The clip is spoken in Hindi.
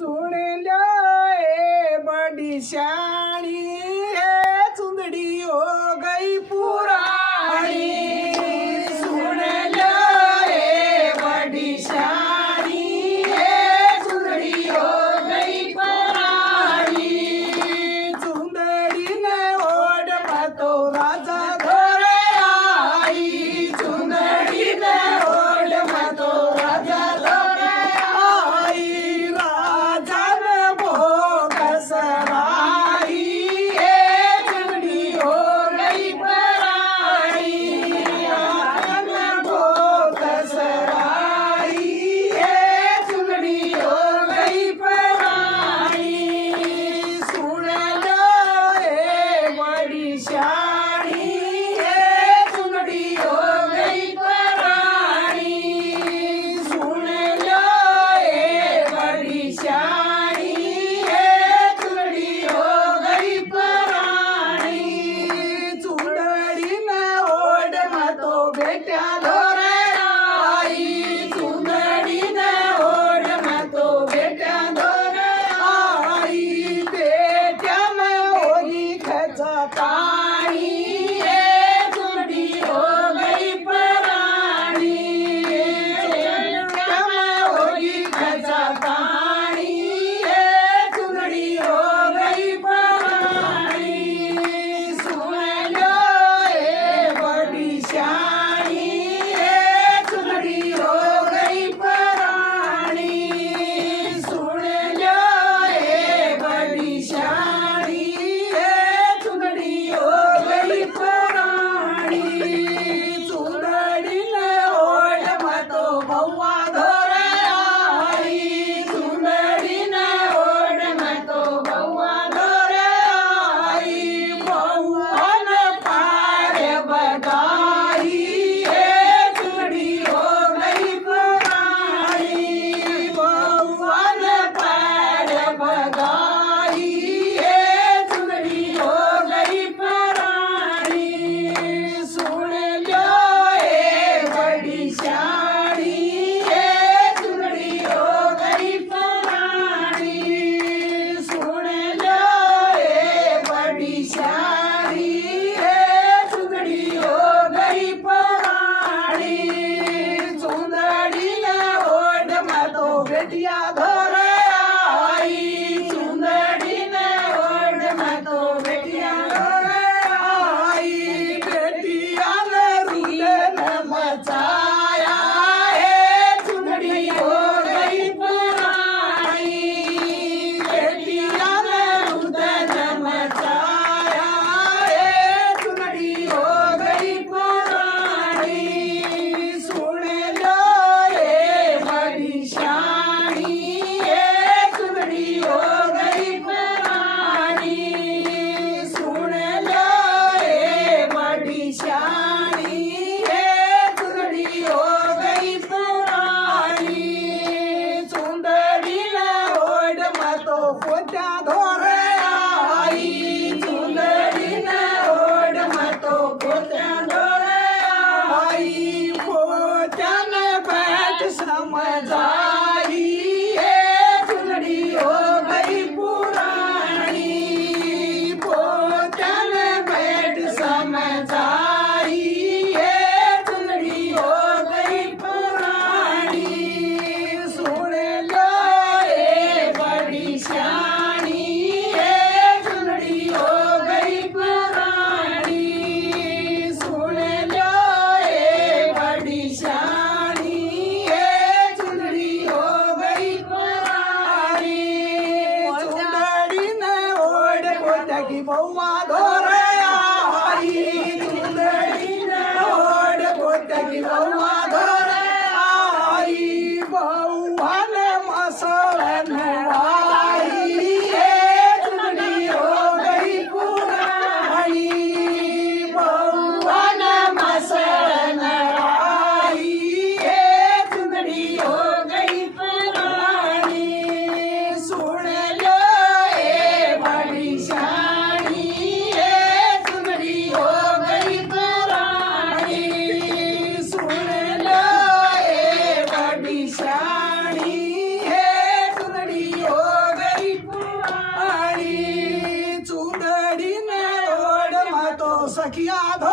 सुन लो ए बड़ी शानी है चुंदड़ी हो गई पुरानी। सुन लो ए बड़ी शानी है चुंदड़ी हो गई पुरानी। चुंदड़ी ने ओढ़ तो राजा धोरे आई। चुंदड़ी ने ओढ़ तो राजा धोरे आई। राजा ने भोग सराई ए चुंदड़ी हो गई पराई। राजा ने भोग सराई ए चुंदड़ी हो गई पराई। सुन लो ए बड़ी शानी ए चुंदड़ी हो गई परानी। सुन लो ए बड़ी शानी ए चुंदड़ी हो गई परानी। चुंदड़ी ने ओढ़ तो बेटा धोरे आई। चुंदड़ी ने ओढ़ तो बेटा धोरे आई। बेटा में होली खचा पानी ए चुंदड़ी हो गई परानी। बेटा में होली खचा पानी ए चुंदड़ी हो गई परानी। सुन लो ए बड़ी शानी ए चुंदड़ी हो गई परानी। सुन लो ए बड़ी शानी ए चुंदड़ी हो गई परानी। चुंदड़ी ने ओढ़ तो बउआ धोरे आई। चुंदड़ी ने ओढ़ तो बउआ धोरे आई। बउआ ने पारे बगाई ए चुंदड़ी हो गई परानी। बउआ ने पारे बगाई ए चुंदड़ी हो गई परानी। सुन लो ए बड़ी शानी ए चुंदड़ी हो गई परानी। सुन लो ए बड़ी शानी ए चुंदड़ी हो गई परानी। चुंदड़ी ने ओढ़ तो बेटिया धोरे आई। चुंदड़ी ने ओढ़ तो बेटिया धोरे आई। बेटिया ने रूले ने मचाया ए चुंदड़ी हो गई पुरानी। बेटिया ने रूले ने मचाया ए चुंदड़ी हो गई पुरानी। सुन लो ए बड़ी शानी ए अखियां